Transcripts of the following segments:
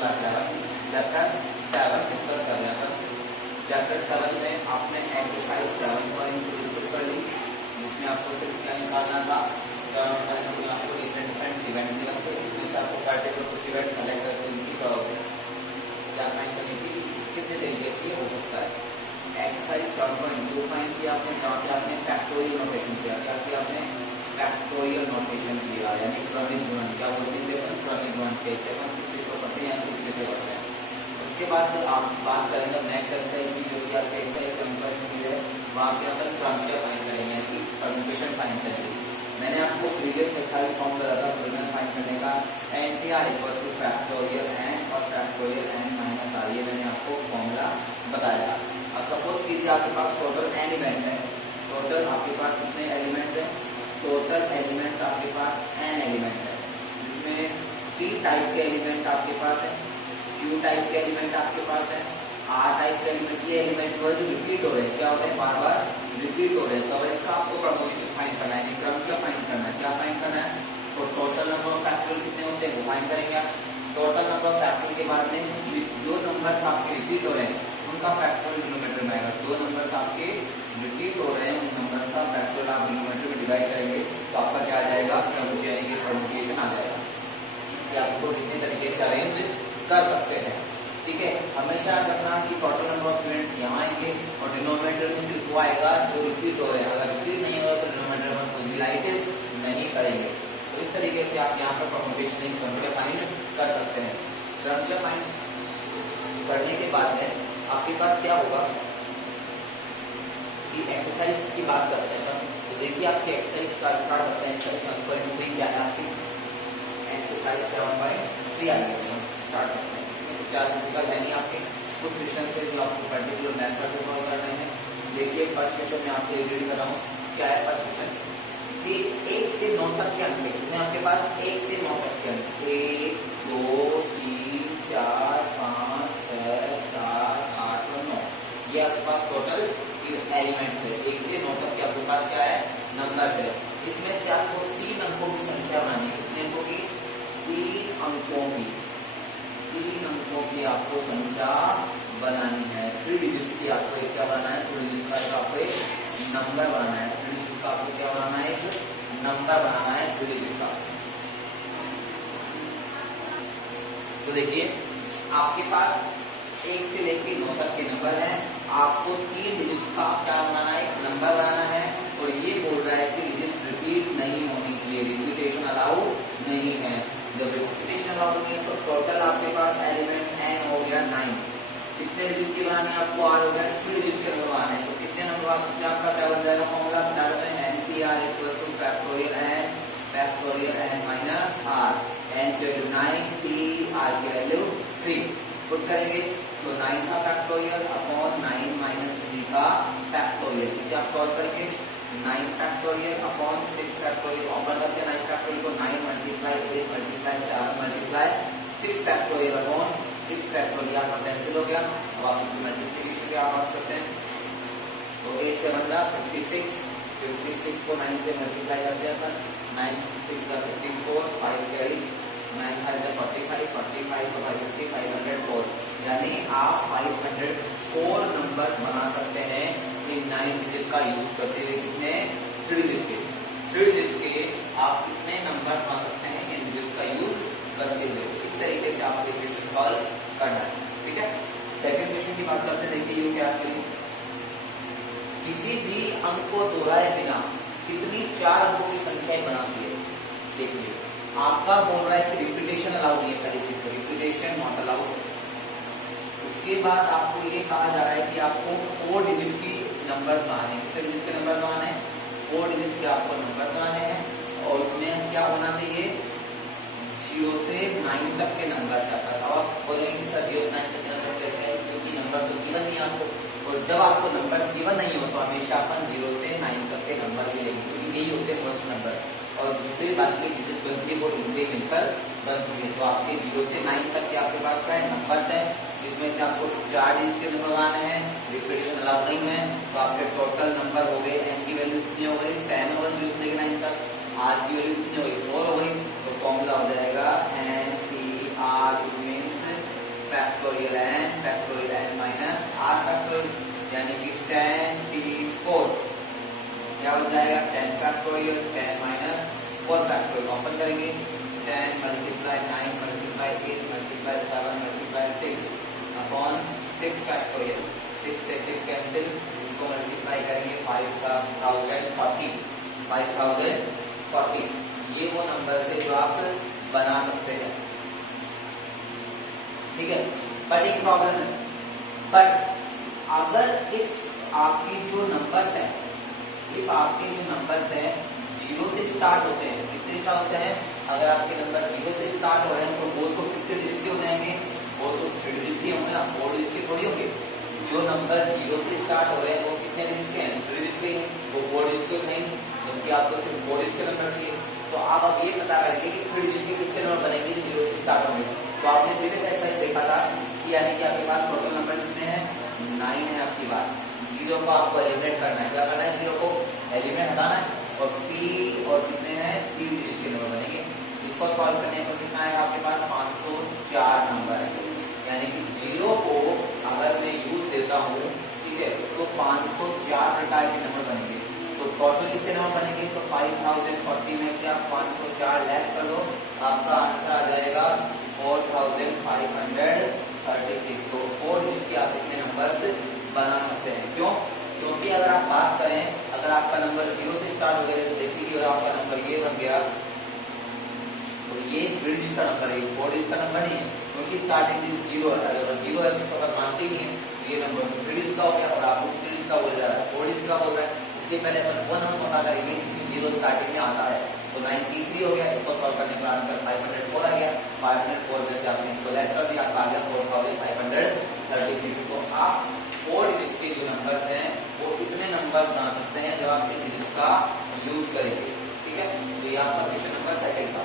Class 11 chapter 7 discuss कर रहे हैं। चैप्टर 7 में आपने एक्सरसाइज 7.2 डिस्कस कर ली, जिसमें आपको सिर्फ क्या निकालना था, 7.2 में आपको डिफरेंट इवेंट्स निकालने थे, इसमें से आपको पर्टिकुलर कुछ इवेंट सेलेक्ट करके उनकी क्या फाइंड करनी थी, कितने तरीके से हो सकता है। एक्सरसाइज 7.2 फाइंड किया आपने, जहाँ पे आपने फैक्टोरियल नोटेशन किया। क्या किया आपने? फैक्टोरियल नोटेशन किया, यानी क्रमिक गुणन। क्या बोलते हैं अपन? क्रमिक गुणन। कैसे अपन किससे शो करते हैं या किससे शो करते हैं। उसके बाद आप बात करेंगे नेक्स्ट एक्सरसाइज की, जो कि आपके एक्सरसाइज 7.2 है, वहाँ पे अपन क्रमशः फाइंड करेंगे, यानी कि परम्यूटेशन फाइंड करेंगे। मैंने आपको प्रीवियस एक्सरसाइज फॉर्म करा था पोलिनोमियल फाइंड करने का, NTR equals two factorial n और फैक्टोरियल n माइनस r, ये मैंने आपको फॉर्मूला बताया। अब सपोज कीजिए आपके पास टोटल n इवेंट है, टोटल आपके पास कितने एलिमेंट्स हैं? टोटल एलिमेंट्स आपके पास n एलिमेंट है, जिसमें p टाइप के एलिमेंट आपके पास है, q टाइप के एलिमेंट आपके पास है, r टाइप के एलिमेंट। ये एलिमेंट जो है जो रिपीट हो रहे हैं, क्या हो रहे हैं? बार बार रिपीट हो रहे हैं। तो अगर इसका आपको प्रपोर्शन फाइंड करना है, क्रम क्या फाइंड करना है, क्या फाइंड करना है? तो टोटल नंबर ऑफ फैक्टोरियल कितने होते हैं वो फाइंड करेंगे आप। टोटल नंबर ऑफ फैक्टोरियल के बाद में जो नंबर्स आपके रिपीट हो रहे हैं उनका फैक्टोरियल डिनोमिनेटर में आएगा। जो नंबर्स आपके रिपीट हो रहे हैं उन नंबर्स का फैक्टोरियल आप डिनोमिनेटर में डिवाइड करेंगे तो आपका क्या आ जाएगा? यानी कि परम्यूटेशन आ जाएगा। कि आपको कितने तरीके से अरेंज कर सकते हैं, ठीक है। हमेशा याद रखना कि टोटल नंबर ऑफ इवेंट्स यहाँ आएंगे और डिनोमिनेटर में सिर्फ वो आएगा जो रिपीट हो रहे हैं। अगर रिपीट नहीं हो रहा तो डिनोमिनेटर में कोई डिवाइड नहीं करेंगे। तो इस तरीके से आप यहाँ पर परम्यूटेशन क्रमशः फाइंड कर सकते हैं। क्रमशः फाइंड करने के बाद में आपके पास क्या होगा कि एक्सरसाइज की बात करते हैं। तो देखिए आपकी एक्सरसाइज का स्टार्ट करते हैं। एक्सरसाइज 7.3 क्या है आपकी? एक्सरसाइज 7.3 आगे स्टार्ट करते हैं। इसमें कुछ ज्यादा डिफिकल्ट है नहीं, आपके कुछ क्वेश्चन है जो आपको पर्टिकुलर मेथड से सॉल्व करने हैं। देखिए फर्स्ट क्वेश्चन में आपके रीड कर रहा हूँ। क्या है फर्स्ट क्वेश्चन? कि 1 से 9 तक के अंक कितने आपके पास? 1 से 9 तक के अंक 1 2 3 4 5 6 7 8 और 9, ये आपके पास टोटल एलिमेंट्स है। 1 से 9 तक के आपके पास क्या है? नंबर्स है। इसमें से आपको 3 अंकों की संख्या बनानी है। कितने अंकों की? 3 अंकों की। 3 अंकों की आपको संख्या बनानी है। 3 डिजिट्स की आपको एक क्या बनाना है? 3 डिजिट्स का आपको एक नंबर बनाना है। 3 डिजिट्स का आपको क्या बनाना है? एक नंबर बनाना है 3 डिजिट का। तो देखिए आपके पास 1 से लेकर 9 तक के नंबर हैं। आपको 3 डिजिट्स का क्या बनाना है? एक नंबर बनाना है। और ये बोल रहा है कि डिजिट्स रिपीट नहीं होनी चाहिए, रिपीटेशन अलाउ नहीं है। जब रिपीटेशन अलाउ नहीं है तो टोटल आपके पास एलिमेंट n हो गया 9। कितने डिजिट की बनानी है आपको? r हो गया। 3 डिजिट के नंबर बनाने हैं तो कितने नंबर आ सकते हैं? आपका क्या बन जाएगा? फॉर्मूला बता देते हैं, NTR equals two factorial n minus r। n की वैल्यू 9 थी, r की वैल्यू 3। पुट करेंगे तो 9 का फैक्टोरियल अपॉन 9 माइनस 3 का फैक्टोरियल। इसे आप सॉल्व करेंगे 9 फैक्टोरियल अपॉन 6 फैक्टोरियल। ऑपरेट करते हैं 9 फैक्टोरियल को 9 multiply 8 multiply 7 multiply 6 factorial upon 6 factorial आपका कैंसिल हो गया। अब आप इसकी मल्टीप्लिकेशन पे आप बात करते हैं तो 8 से बन रहा 56। 56 को 9 से मल्टीप्लाई कर दिया था। 9 6 का 54, 5 कैरी, 9 5 का 45, 45 का 50, 504। यानी आप 504 नंबर बना सकते हैं इन 9 डिजिट का यूज करते हुए। कितने? 3 डिजिट के। 3 डिजिट के आप कितने नंबर बना सकते हैं इन डिजिट का यूज करते हुए। इस तरीके से आपको इक्वेशन सॉल्व करना है, ठीक है। सेकंड क्वेश्चन की बात करते हैं। देखिए ये क्या है? किसी भी अंक को दोहराए बिना कितनी 4 अंकों की संख्या बनाती है? देखिए आपका बोल रहा है कि रिपीटेशन अलाउ नहीं है, पहली चीज तो रिपीटेशन नॉट अलाउड। उसके बाद आपको ये कहा जा रहा है कि आपको 4 डिजिट की नंबर बनाने हैं। कितने डिजिट के नंबर बनाने हैं? 4 डिजिट के आपको नंबर बनाने हैं। और उसमें क्या होना चाहिए? 0 से 9 तक के नंबर से आता है। अब बोलेंगे कि सर 0 से 9 तक के नंबर कैसे है? क्योंकि नंबर तो गिवन नहीं है आपको, और जब आपको नंबर गिवन नहीं हो तो हमेशा अपन 0 से 9 तक के नंबर ही लेंगे, क्योंकि यही होते हैं फर्स्ट नंबर। और दूसरी बात की डिजिट बनती है वो इनसे मिलकर बनती है। तो आपके 0 से 9 तक के आपके पास क्या है? नंबर्स है। इसमें से आपको 4 डिजिट के नंबर बनाने हैं, रिपीटेशन अलाउ नहीं है। तो आपके टोटल नंबर हो गए, n की वैल्यू कितनी हो गई? 10 हो गई 0 से लेकर 9 तक। r की वैल्यू कितनी हो गई? 4 हो गई। तो फॉर्मूला हो जाएगा NTR means factorial 10 minus 4 factorial open करेंगे 10 multiply 9 multiply 8 multiply 7 multiply 6 upon 6 factorial 6 से 6 कैंसिल इसको मल्टीप्लाई करेंगे 5040 ये वो नंबर है जो आप बना सकते हैं। ठीक है, बट एक प्रॉब्लम है, बट अगर इफ आपकी जो नंबर्स हैं जीरो से स्टार्ट होते हैं, किससे स्टार्ट होते हैं? अगर आपके नंबर जीरो से स्टार्ट हो रहे हैं तो वो तो कितने डिजिट के हो जाएंगे? वो तो 3 डिजिट के होंगे ना, 4 डिजिट के थोड़ी होंगे। जो नंबर जीरो से स्टार्ट हो रहे हैं वो कितने डिजिट के हैं? 3 डिजिट के, वो 4 डिजिट के नहीं, जबकि आपको सिर्फ 4 डिजिट के नंबर चाहिए। तो आप अब ये पता करेंगे कि 3 डिजिट के कितने नंबर बनेंगे जो जीरो से स्टार्ट होंगे। तो आपने प्रीवियस एक्सरसाइज देखा था कि यानी कि आपके पास टोटल नंबर कितने हैं? 9 है आपकी बात। जीरो को आपको एलिमिनेट करना है, क्या करना है? जीरो को एलिमिनेट हटाना है और पी और कितने हैं? 3 डिजिट के नंबर बनेंगे। इसको सॉल्व करने पर कितना आएगा आपके पास? 504 नंबर है। यानी कि जीरो को अगर मैं यूज देता हूँ, ठीक है, तो 504 प्रकार के नंबर बनेंगे। तो टोटल कितने नंबर बनेंगे? तो 5040 में से आप 504 लेस कर दो, आपका आंसर आ जाएगा 4536। तो 4 डिजिट के आप इतने नंबर बना सकते हैं। क्यों? क्योंकि अगर आप बात करें, अगर आपका नंबर जीरो से स्टार्ट हो गया, जैसे देखिए और आपका नंबर ये बन गया, तो ये 3 डिजिट का नंबर है, 4 डिजिट का नंबर नहीं है, क्योंकि स्टार्टिंग डिजिट जीरो है। अगर जीरो है तो इसको अगर मानते ही नहीं है, ये नंबर 3 डिजिट का हो गया और आपको 3 डिजिट का बोला जा रहा है, 4 डिजिट का बोल रहा है। इसलिए पहले अपन वन हम पता करेंगे जिसमें जीरो स्टार्टिंग में आता है। तो 93 हो गया, इसको सॉल्व करने का आंसर 504 आ गया। 504 में से आपने इसको लेस कर दिया, आपका आ गया 4536। तो आप 4 डिजिट के जो नंबर्स हैं वो इतने नंबर बना सकते हैं जब आप इन डिजिट्स का यूज करेंगे। ठीक है, तो ये आपका क्वेश्चन नंबर 2 था।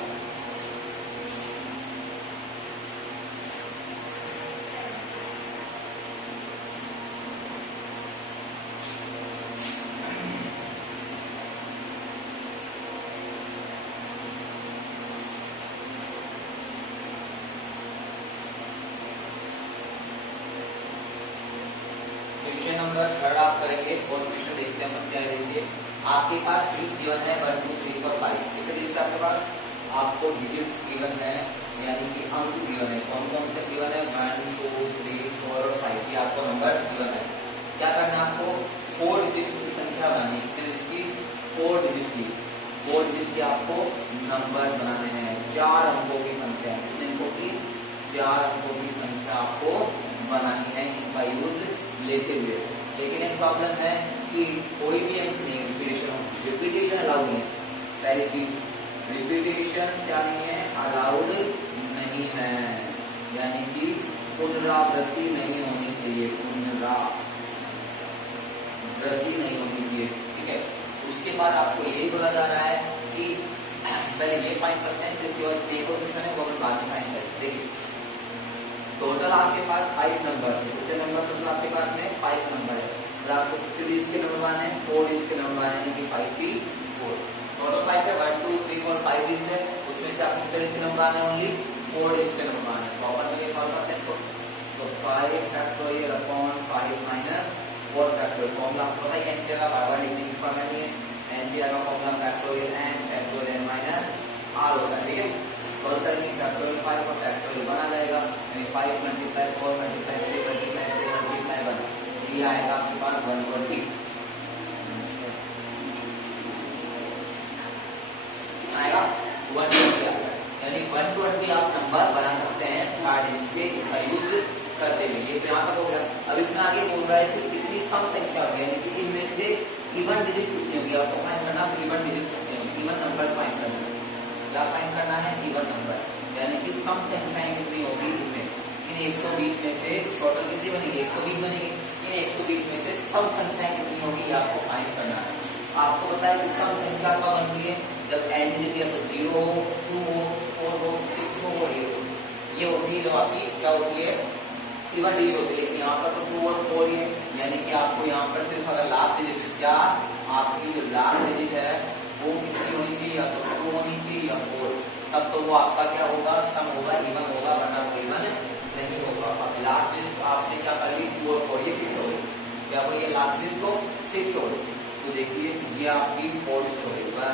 क्वेश्चन नंबर 3 आप करेंगे और क्वेश्चन देखते हैं अपन क्या देखिए। आपके पास डिजिट्स गिवन है 1 2 3 4 5। कितने डिजिट आपके पास? आपको डिजिट्स गिवन है, यानी कि अंक गिवन है। कौन कौन से गिवन है? 1 2 3 4 और 5 ये आपको नंबर्स गिवन है। क्या करना है आपको? 4 डिजिट की संख्या बनानी है। कितने डिजिट की? 4 डिजिट की। 4 डिजिट के आपको नंबर बनाने हैं। 4 अंकों की संख्या, कितने अंकों की? 4 अंकों की संख्या आपको बनानी है इनका यूज लेते हुए। लेकिन एक प्रॉब्लम है कि कोई भी अंक नहीं रिपीटेशन अलाउड नहीं है। पहली चीज, रिपीटेशन क्या नहीं है? अलाउड नहीं है, यानी कि पुनरावृत्ति नहीं होनी चाहिए, पुनरावृत्ति नहीं होनी चाहिए। ठीक है, उसके बाद आपको यही बोला जा रहा है कि पहले ये फाइंड करते हैं, फिर इसके बाद एक और क्वेश्चन है वो अपन बाद में फाइंड करेंगे। देखिए, टोटल आपके पास 5 नंबर है। कितने नंबर टोटल आपके पास में? 5 नंबर है। और आपको कितने डिजिट के नंबर बनाने हैं? 4 डिजिट के नंबर बनाने हैं, यानी कि 5 3 4। टोटल 5 है, 1 2 3 4 5 डिजिट है। उसमें से आपको कितने डिजिट के नंबर आने हैं? ओनली 4 डिजिट के नंबर बनाने हैं। तो अपन करके सॉल्व करते हैं इसको। तो 5 factorial upon 5 minus 4 factorial. Formula आपको पता ही है, एन का बार-बार लिखने की रिक्वायरमेंट नहीं है। एन का formula factorial n factorial n minus r होता है। ठीक है, सॉल्व करेंगे फैक्टोरियल 5 और फैक्टोरियल 1 आ जाएगा, यानी 5 मल्टीप्लाई 4 मल्टीप्लाई 3 मल्टीप्लाई 2 मल्टीप्लाई 1, ये आएगा आपके पास 120 आएगा 120 आएगा। यानी 120 आप नंबर बना सकते हैं 4 डिजिट के इनका यूज करते हुए। ये तो यहाँ तक हो गया। अब इसमें आगे बोल रहा है कि कितनी सम संख्या होगी, यानी कि इनमें से इवन डिजिट कितनी होगी आपको फाइंड करना। इवन डिजिट कितनी होगी? इवन नंबर फाइंड करना है। क्या फाइंड करना है? इवन नंबर, यानी कि सम संख्याएं कितनी होगी इनमें। इन 120 में से टोटल कितनी बनेगी? 120 बनेगी। इन 120 में से सम संख्याएं कितनी होगी ये आपको फाइंड करना है। आपको पता है कि सम संख्या कब बनती है? जब n डिजिट या तो 0 हो, 2 हो, 4 हो, 6 हो और 8 हो। ये होती है जो आपकी क्या होती है? इवन डिजिट होती है। लेकिन यहाँ पर तो 2 और 4 ही है, यानी कि आपको यहाँ पर सिर्फ अगर लास्ट डिजिट, क्या आपकी जो लास्ट डिजिट है वो कितनी होनी चाहिए? या तो 2 होनी चाहिए या 4, तब तो वो आपका क्या होगा? सम होगा, इवन होगा, वरना वो इवन नहीं होगा। अब लास्ट डिजिट आपने क्या कर ली? 2 और 4 ये फिक्स हो गई। क्या हो गई? ये लास्ट डिजिट को फिक्स हो गई। तो देखिए ये आपकी 4 डिजिट हो गई, 1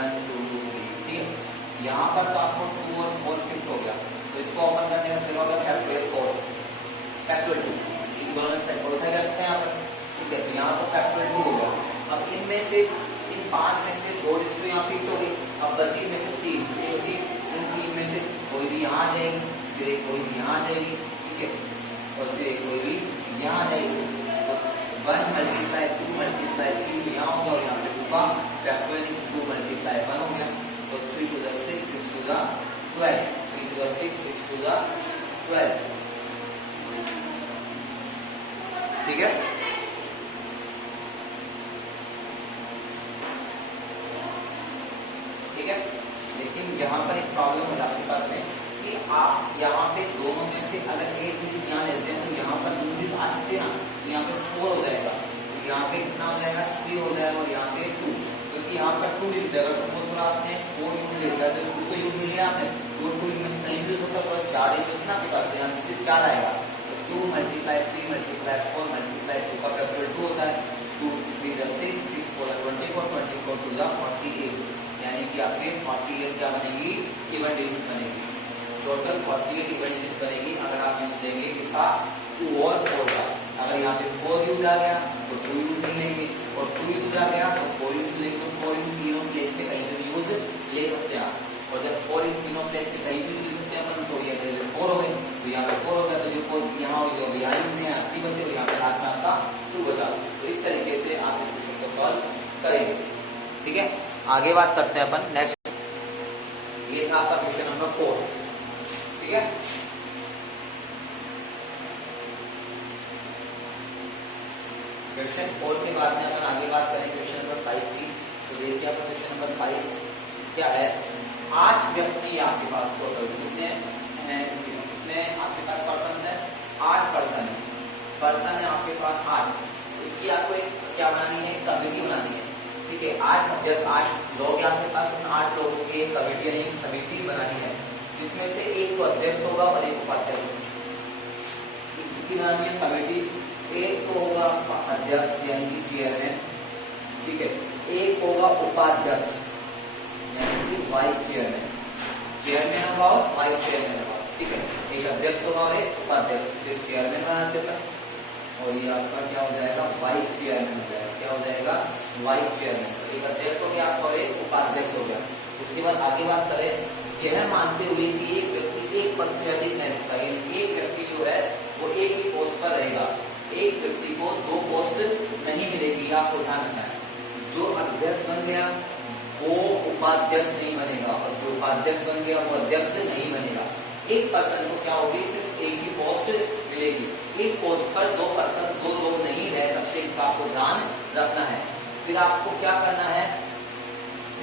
यहाँ पर तो आपको 2 और 4 फिक्स हो गया, तो इसको ओपन करने का तरीका होगा फैक्टोरियल 4 फैक्टोरियल 2 दोनों कर सकते हैं यहाँ पर। ठीक है, तो यहाँ तो फैक्टोरियल 2 हो गया। अब इनमें से इन 5 में से 2 डिजिट यहाँ फिक्स हो गई, अब बची में से 3, इन 3 में से कोई भी यहाँ आ जाएगी, फिर एक कोई भी यहाँ आ जाएगी, ठीक है, और फिर एक कोई भी यहाँ आ जाएगी। तो 1 मल्टीप्लाई 2 मल्टीप्लाई 3 यहाँ होगा और यहाँ पे 2 का फैक्टोरियल 2 मल्टीप्लाई 1 हो गया, तो 3 to the 6 6 to the 12, 3 to the 6 6 to the 12, ठीक है। ठीक है, लेकिन यहाँ पर एक प्रॉब्लम हो जाती है पास में कि आप यहाँ पे दोनों में से अगर एक डिजिट यहाँ लेते हैं तो यहाँ पर 2 डिजिट आ सकते हैं ना, तो यहाँ पे 4 हो जाएगा, तो यहाँ पे कितना हो जाएगा 3 हो जाएगा, और यहाँ पे 2, क्योंकि यहाँ पर 2 डिजिट है। अगर सपोज आपने 4 यूज ले लिया तो 2 तो यूज नहीं लिया आपने, तो 2 में से नहीं यूज होता, पूरा 4 डिजिट ना आपके पास, यहाँ से 4 आएगा, तो 2 मल्टीप्लाई 3 मल्टीप्लाई 4 मल्टीप्लाई 2 का फैक्टोरियल 2 होता है, 2 3 6 6 4 24 24 to the 48, यानी कि आपके 48 क्या बनेगी, इवन डिजिट बनेगी, टोटल 48 इवन डिजिट बनेगी अगर आप यूज लेंगे इसका 2 और 4 का। अगर यहाँ पे 4 यूज आ गया तो 2 यूज नहीं लेंगे, और 2 यूज आ गया तो 4 यूज लेंगे, तो 4 यूज तीनों प्लेस पे कहीं भी यूज ले सकते हैं आप, और जब 4 इन तीनों प्लेस पे कहीं भी ले सकते हैं अपन, तो ये 4 हो गए, तो यहाँ पे 4 हो गया, तो जो 4 यहाँ हो गया यहाँ यूज नहीं आया 3 बचे, यहाँ पे हाथ में आपका 2 बचा। तो इस तरीके से आप इस क्वेश्चन को सॉल्व करेंगे, ठीक है। आगे बात करते हैं अपन नेक्स्ट, ये था आपका क्वेश्चन नंबर 4, ठीक है। क्वेश्चन 4 के बाद में अपन आगे बात करें क्वेश्चन नंबर 5 की। तो देखिए आपका क्वेश्चन नंबर 5 क्या है, 8 व्यक्ति आपके पास टोटल कितने हैं, कितने आपके पास पर्सन है, 8 पर्सन है आपके पास 8, उसकी आपको एक क्या बनानी है, कमेटी बनानी है, ठीक है। 8 लोग हैं आपके पास, उन 8 लोगों की एक कमेटी यानी समिति बनानी है, जिसमें से एक तो अध्यक्ष होगा और एक उपाध्यक्ष, किसकी बनानी है कमेटी, एक तो होगा अध्यक्ष यानी कि चेयरमैन, ठीक है, एक होगा उपाध्यक्ष यानी कि वाइस चेयरमैन, चेयरमैन होगा और वाइस चेयरमैन होगा, ठीक है, एक अध्यक्ष होगा और एक उपाध्यक्ष, इसे चेयरमैन बना देते हैं, और ये आपका क्या हो जाएगा, वाइस चेयरमैन हो जाएगा, क्या हो जाएगा, वाइस चेयरमैन। एक अध्यक्ष हो गया आपका और एक उपाध्यक्ष हो गया। उसके बाद आगे बात करें, यह मानते हुए कि एक व्यक्ति एक पद से अधिक नहीं सकता, यानी एक व्यक्ति जो है वो एक ही पोस्ट पर रहेगा, एक व्यक्ति को 2 पोस्ट नहीं मिलेगी, आपको ध्यान रखना है। जो अध्यक्ष बन गया वो उपाध्यक्ष नहीं बनेगा, और जो उपाध्यक्ष बन गया वो अध्यक्ष नहीं बनेगा। एक पर्सन को क्या होगी, सिर्फ एक ही पोस्ट मिलेगी, एक पोस्ट पर 2 लोग नहीं रह सकते, इसका आपको ध्यान रखना है। फिर आपको क्या करना है,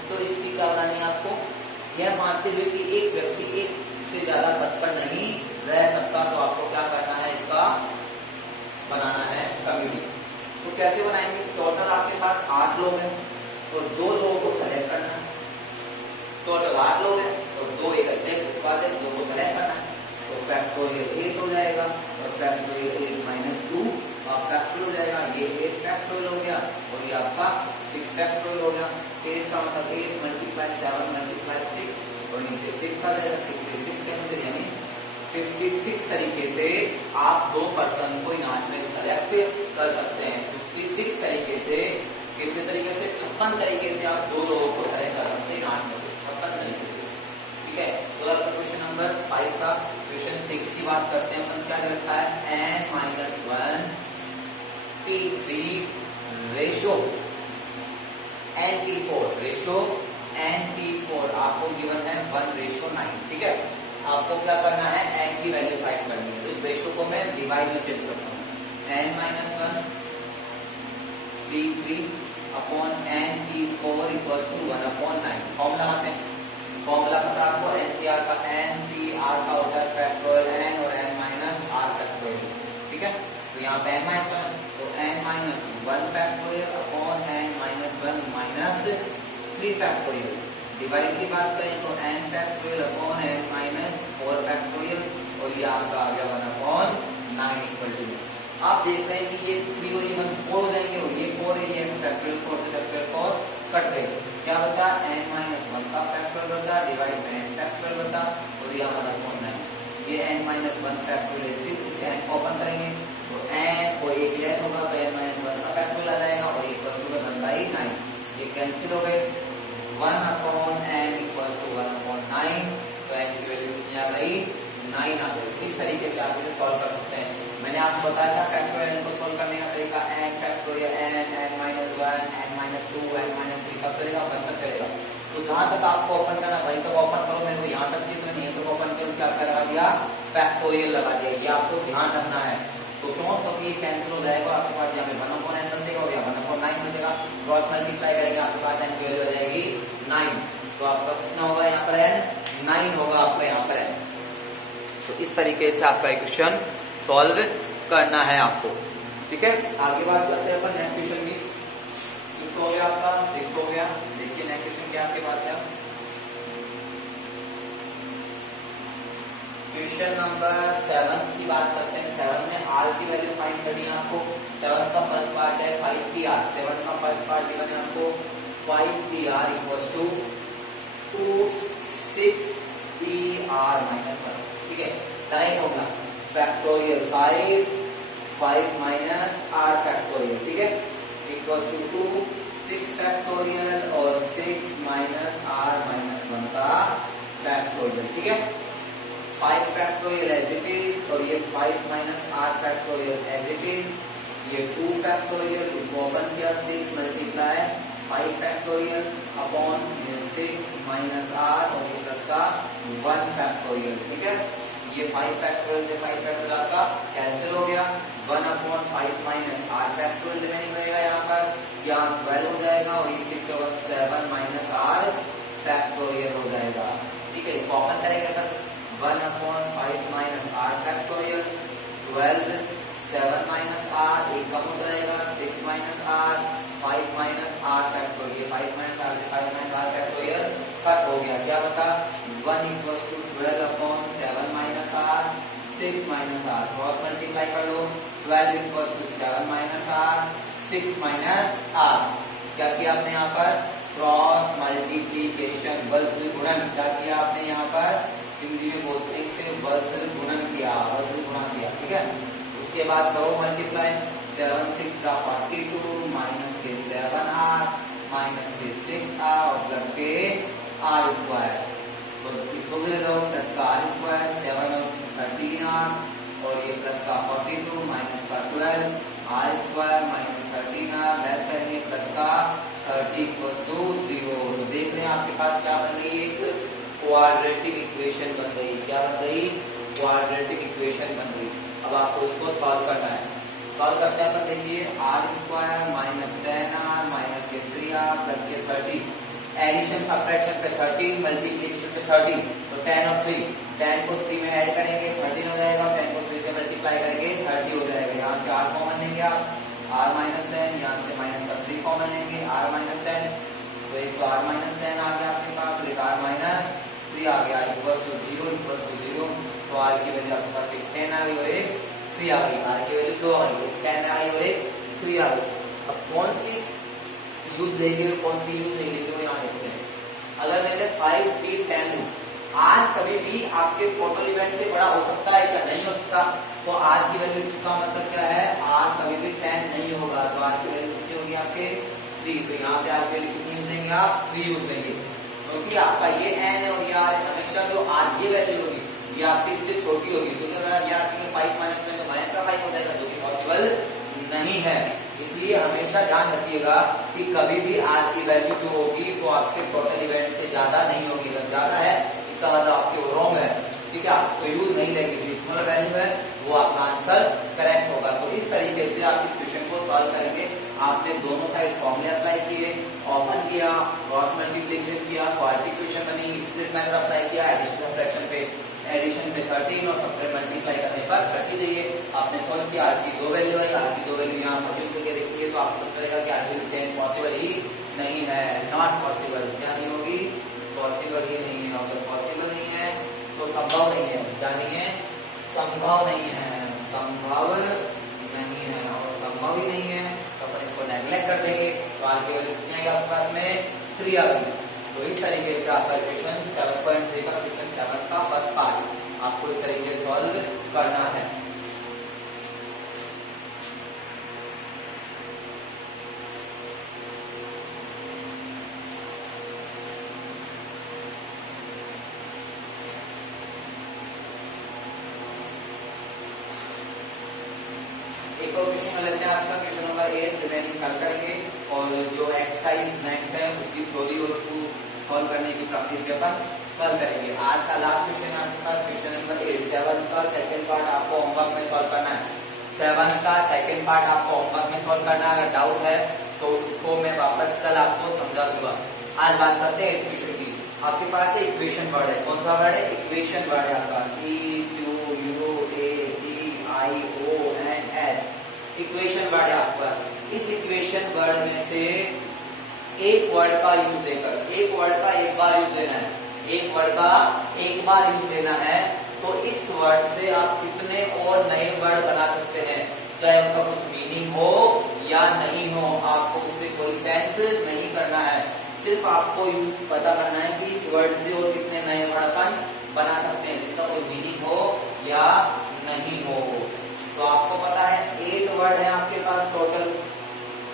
तो इसकी क्या बनानी है आपको, यह मानते हुए कि एक व्यक्ति एक से ज्यादा पद पर नहीं रह सकता, तो आपको क्या करना है, इसका बनाना है कमेटी। तो कैसे बनाएंगे, टोटल आपके पास 8 लोग हैं और 2 लोगों को सेलेक्ट करना है, टोटल 8 लोग हैं और 2 एक अध्यक्ष उपाध्यक्ष, 2 को सेलेक्ट करना है, तो फैक्टोरियल 8 हो जाएगा, और फैक्टोरियल 8 माइनस 2 फैक्टोरियल हो जाएगा, ये 8 फैक्टोरियल हो गया, और ये आपका 6 फैक्टोरियल हो गया। 8 का मतलब 8 मल्टीप्लाई 7 मल्टीप्लाई 6, और नीचे 6 आ जाएगा, 6 से 6 कैंसिल, यानी 56 तरीके से आप 2 पर्सन को इन 8 में सेलेक्ट कर सकते हैं। 56 तरीके से, कितने तरीके से, 56 तरीके से आप 2 लोगों को सेलेक्ट कर सकते हैं इन 8 में से, 56 तरीके से, ठीक है। तो आपका क्वेश्चन नंबर 5 का। क्वेश्चन 6 की बात करते हैं अपन, क्या रखा है, n-1 P3 ratio NP4, ratio NP4 आपको गिवन है 1:9, ठीक है। आपको क्या करना है, n की वैल्यू फाइंड करनी है, तो इस रेशो को मैं डिवाइड में चेंज करता हूँ, n-1 P3 upon NP4 equal to 1/9। Formula लगाते हैं, फॉर्मूला पता आपको NCR का होता है फैक्टोरियल n और n-r फैक्टोरियल, ठीक है। तो यहाँ पे n-1 तो n-1 factorial upon n-1 minus 3 factorial. Divide की बात करें तो n factorial upon n-4 factorial, और ये आपका आ गया 1/9 इक्वल टू। आप देख रहे हैं कि ये 3 और ये 1 4 हो जाएंगे, और ये 4 है, ये फैक्टोरियल 4 से फैक्टोरियल 4 कट गए, क्या बचा n-1 का फैक्टोरियल फैक्टोरियल बचा, डिवाइड में n फैक्टोरियल बचा और ये हमारा 1/9। ये n-1 फैक्टोरियल इसे n को ओपन करेंगे तो n को एक लेस होगा तो n-1 का फैक्टोरियल आ जाएगा और ये इक्वल टू 1/9। ये कैंसिल हो गए, 1/n इक्वल टू 1/9 तो n की वैल्यू कितनी आ गई, 9 आ गई। इस तरीके से आप इसे सॉल्व कर सकते हैं। मैंने आपको बताया था फैक्टोरियल को सॉल्व करने का तरीका n factorial n, n-1, n-2, n-3 कब चलेगा, 1 तक चलेगा। तो जहां तक आपको ओपन करना वहीं तक ओपन करो, मेरे को यहाँ तक चाहिए तो नहीं तो ओपन करो, क्या लगा दिया, फैक्टोरियल लगा दिया। ये आपको ध्यान रखना है। तो क्यों, तो ये कैंसिल हो जाएगा, आपके पास यहाँ पे 1/n बचेगा और यहाँ 1/9 बचेगा। क्रॉस मल्टीप्लाई करेंगे आपके पास n की वैल्यू आ जाएगी 9। तो आपका कितना होगा यहाँ पर n, 9 होगा आपका यहाँ पर n। तो इस तरीके से आपका इक्वेशन सॉल्व करना है आपको, ठीक है। आगे बात करते हैं अपन नेक्स्ट क्वेश्चन की। हो गया आपका 6 हो गया। देखिए नेक्स्ट क्वेश्चन क्या आपके पास है। क्वेश्चन नंबर 7 की बात करते हैं। 7 में r की वैल्यू फाइंड करनी है आपको। 7 का फर्स्ट पार्ट है 5pr। 7 का फर्स्ट पार्ट गिवन है आपको 5pr equals to 6pr minus 1, ठीक है। डायरेक्ट होगा फैक्टोरियल 5 माइनस r फैक्टोरियल, ठीक है, इक्वल्स टू 6 फैक्टोरियल और 6 माइनस r माइनस 1 का फैक्टोरियल, ठीक है। 5 फैक्टोरियल एज इट इज और ये 5 minus r factorial as it is. ये 2 फैक्टोरियल, इसको ओपन किया, 6 multiply 5 factorial upon 6 minus r और ये प्लस का 1 फैक्टोरियल, ठीक है। ये 5 फैक्टोरियल से 5 फैक्टोरियल आपका कैंसिल हो गया। 1/5 माइनस r फैक्टोरियल रिमेनिंग रहेगा यहाँ पर, यहाँ 12 हो जाएगा और ये 6 और 7 माइनस r फैक्टोरियल हो जाएगा, ठीक है। इसको ओपन करेंगे अपन, 1/5 minus r factorial 12, 7 minus r, एक कम हो जाएगा, 6 minus r, 5 minus r factorial, 5 minus r से 5 माइनस r फैक्टोरियल कट हो गया। क्या बचा, 1 equals to 12/7 minus r, 6 minus r, cross multiply कर लो, 12 equals to 7 minus r, 6 minus r। क्या किया आपने यहाँ पर, क्रॉस मल्टीप्लीकेशन, वज्र गुणन। क्या किया आपने यहाँ पर, हिंदी में बोलते हैं इसे वज्र गुणन किया, वज्र गुणा किया, ठीक है। उसके बाद करो मल्टीप्लाई, 7 6 42 माइनस के 7r माइनस के 6r और प्लस के r स्क्वायर। तो इसको भी ले जाओ, प्लस का r स्क्वायर, 7 और 13r और ये प्लस का 42 माइनस का 12 r square minus 13r less करेंगे प्लस का 30 इक्वल्स टू 0। तो देख रहे हैं आपके पास क्या बन गई, एक क्वाड्रेटिक इक्वेशन बन गई। क्या बन गई, क्वाड्रेटिक इक्वेशन बन गई। अब आपको इसको सॉल्व करना है। सॉल्व करते हैं अपन, देखिए r square minus 10r minus के 3r प्लस के 30, एडिशन सब्ट्रैक्शन पे 13, मल्टीप्लिकेशन पे 13, तो 10 और 3, 10 को 3 में ऐड करेंगे 13 हो जाएगा, 10 को 3 से मल्टीप्लाई करेंगे 30 हो जाएगा। यहाँ से r कॉमन लेंगे आप, r माइनस 10, यहाँ से माइनस का 3 कॉमन लेंगे, r माइनस 10, तो एक तो r माइनस 10 आ गया आपके पास और एक r माइनस 3 आ गया, इक्वल टू 0 इक्वल टू 0। तो r की वैल्यू आपके पास एक 10 आ गई और एक 3 आ गई, r की वैल्यू 2 आ गई, 10 आई और एक 3 आ गई। अब कौन सी यूज लेंगे और कौन सी यूज नहीं लेंगे वो यहाँ देखते हैं। अगर मैंने 5p10 लूं, r कभी भी आपके टोटल इवेंट से बड़ा हो सकता है क्या, नहीं हो सकता। तो r की वैल्यू का मतलब क्या है, r कभी भी 10 नहीं होगा, तो r की वैल्यू कितनी होगी आपके 3। तो यहाँ पे r की वैल्यू कितनी यूज लेंगे आप, 3 यूज लेंगे, क्योंकि आपका ये n है और ये r है, हमेशा जो r ये वैल्यू होगी ये आपकी इससे छोटी होगी, क्योंकि अगर ये आपके 5 माइनस 10 तो माइनस का 5 हो जाएगा, जो कि पॉसिबल नहीं है। इसलिए हमेशा ध्यान रखिएगा कि कभी भी r की वैल्यू जो होगी वो आपके टोटल इवेंट से ज्यादा नहीं होगी। अगर ज्यादा है इसका मतलब आपके वो रॉन्ग है, ठीक है, आप उसको यूज नहीं लेंगे। जो स्मॉल वैल्यू है वो आपका आंसर करेक्ट होगा। तो इस तरीके से आप इस क्वेश्चन को सॉल्व करेंगे। आपने दोनों साइड फॉर्मूले अप्लाई किए, ओपन किया, क्रॉस मल्टीप्लिकेशन किया, क्वाड्रेटिक इक्वेशन बनी, स्प्लिट मेथड अप्लाई किया, एडिशन सब्ट्रैक्शन पे 13 और सबट्रैक्ट मल्टीप्लाई करने पर 30 चाहिए। आपने सॉल्व किया, r की 2 वैल्यू है, r की 2 वैल्यू यहाँ मौजूद करके देखिए तो आपको पता चलेगा कि r की 10 पॉसिबल ही नहीं है, नॉट पॉसिबल। क्या नहीं होगी, पॉसिबल ही नहीं है। अगर पॉसिबल नहीं है तो संभव नहीं है, क्या नहीं है, संभव नहीं है, संभव नहीं है, और संभव ही नहीं है तो अपन इसको नेग्लेक्ट कर देंगे। तो r की वैल्यू कितनी आएगी आपके पास में 3 आ गई। तो इस तरीके से आपका क्वेश्चन 7.3 का क्वेश्चन 7 का फर्स्ट पार्ट आपको इस तरीके से सॉल्व करना है। एक और क्वेश्चन लेते हैं आज का क्वेश्चन नंबर 8 रिमेनिंग कल करेंगे और जो एक्सरसाइज नेक्स्ट है उसकी थ्योरी और उसको सॉल्व करने की प्रैक्टिस भी अपन कल करेंगे। आज का लास्ट क्वेश्चन आपके पास क्वेश्चन नंबर 8 7 का सेकंड पार्ट आपको होमवर्क में सॉल्व करना है। 7 का सेकंड पार्ट आपको होमवर्क में सॉल्व करना है। अगर डाउट है तो उसको मैं वापस कल आपको समझा दूंगा। आज बात करते हैं इक्वेशन की। आपके पास इक्वेशन वर्ड है, कौन सा वर्ड है? इक्वेशन वर्ड है आपका EQUATIONS इक्वेशन वर्ड है आपके पास। इस इक्वेशन वर्ड में से एक वर्ड का यूज देकर एक वर्ड का एक बार यूज देना है, एक वर्ड का एक बार यूज देना है। तो इस वर्ड से आप कितने और नए वर्ड बना सकते हैं, चाहे उनका कुछ मीनिंग हो या नहीं हो, आपको उससे कोई सेंस नहीं करना है। सिर्फ आपको यूज पता करना है कि इस वर्ड से और कितने नए वर्ड अपन बना सकते हैं, जिनका कोई मीनिंग हो या नहीं हो। तो आपको पता है 8 वर्ड है आपके पास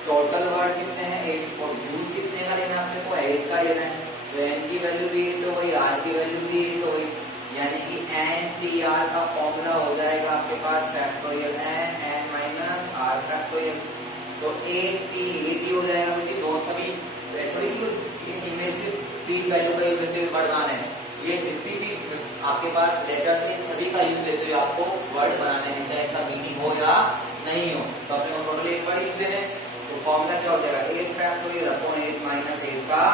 टोटल वर्ड कितने हैं 8 और यूज कितने का लेना है आपने को 8 का लेना है। तो n की वैल्यू भी 8 हो गई, r की वैल्यू भी 8 हो गई, यानी कि NTR का फॉर्मूला हो जाएगा आपके पास factorial n minus r factorial. तो 8 हो जाएगा क्योंकि दो सभी इनमें से 3 वैल्यू का यूज लेते हुए वर्ड बनाना है। ये जितनी भी आपके पास लेटर से सभी का यूज लेते हुए आपको वर्ड बनाने हैं, चाहे इसका मीनिंग हो या नहीं हो। तो अपने को टोटल 8 वर्ड यूज देने। तो फॉर्मूला क्या हो जाएगा 8 फैक्टोरियल अपॉन 8 माइनस 8 का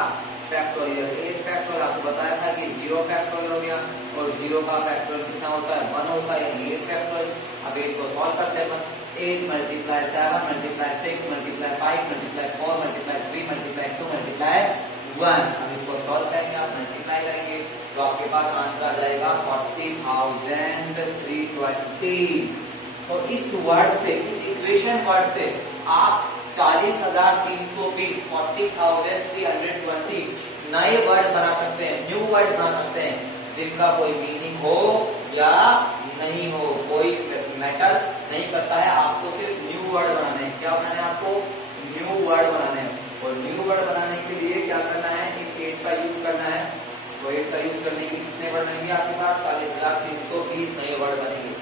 फैक्टोरियल। 8 फैक्टोरियल आपको बताया था कि 0 फैक्टोरियल हो गया और 0 का फैक्टोरियल कितना होता है 1 होता है, यानी 8 फैक्टोरियल। अब 8 को सॉल्व करते हैं 8 multiply 7 multiply 6 multiply 5 multiply 4 multiply 3 multiply 2 multiply 1। अब इसको सॉल्व करेंगे, आप मल्टीप्लाई करेंगे तो आपके पास आंसर आ जाएगा 40,320। तो इस वर्ड से, इस इक्वेशन वर्ड से आप 40,320 40,320 नए वर्ड बना सकते हैं, न्यू वर्ड बना सकते हैं, जिनका कोई मीनिंग हो या नहीं हो, कोई मैटर नहीं करता है। आपको सिर्फ न्यू वर्ड बनाने हैं। क्या बनाना है आपको? न्यू वर्ड बनाने हैं। और न्यू वर्ड बनाने के लिए क्या करना है? 8 का यूज करना है। तो 8 का यूज करने के कितने वर्ड बनेंगे आपके पास? 40,320 नए वर्ड बनेंगे।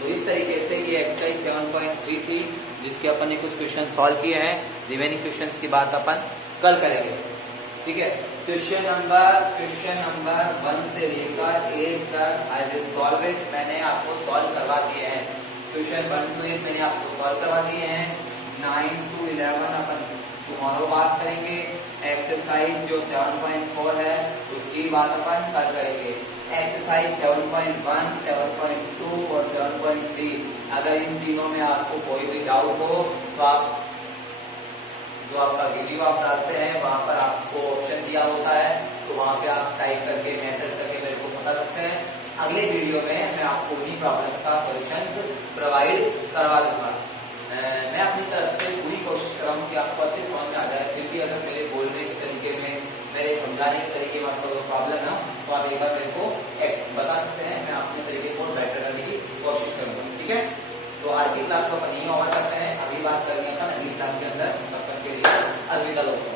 तो इस तरीके से ये एक्सरसाइज 7.3 थी, जिसके अपन ने कुछ क्वेश्चन सॉल्व किए हैं। रिमेनिंग क्वेश्चंस की बात अपन कल करेंगे, ठीक है। क्वेश्चन नंबर 1 से लेकर 8 तक आई विल सॉल्व इट। मैंने आपको सॉल्व करवा दिए हैं। क्वेश्चन 1 to 8 मैंने आपको सॉल्व करवा दिए हैं। 9 to 11 अपन टुमारो बात करेंगे। एक्सरसाइज जो 7.4 है उसकी बात अपन कल करेंगे। एक्सरसाइज 7.1, 7.2 और 7.3 अगर इन तीनों में आपको कोई भी डाउट हो तो आप जो आपका वीडियो आप डालते हैं वहां पर आपको ऑप्शन दिया होता है, तो वहां पे आप टाइप करके मैसेज करके मेरे को बता सकते हैं। अगले वीडियो में मैं आपको उन्हीं प्रॉब्लम्स का सॉल्यूशन प्रोवाइड करवा दूंगा। मैं अपनी तरफ से पूरी कोशिश कर रहा हूँ कि आपको अच्छे समझ में आ जाए। फिर भी अगर मेरे बोलने के तरीके में, मेरे समझाने के तरीके में आपको कोई प्रॉब्लम है तो आप एक बार मेरे को बता सकते हैं। मैं अपने तरीके को बेटर करने की कोशिश करूंगा, ठीक है। तो आज की क्लास को अपन यहीं ओवर करते हैं। अगली बात करेंगे अपन अगली क्लास के अंदर। तब तक के लिए अलविदा दोस्तों।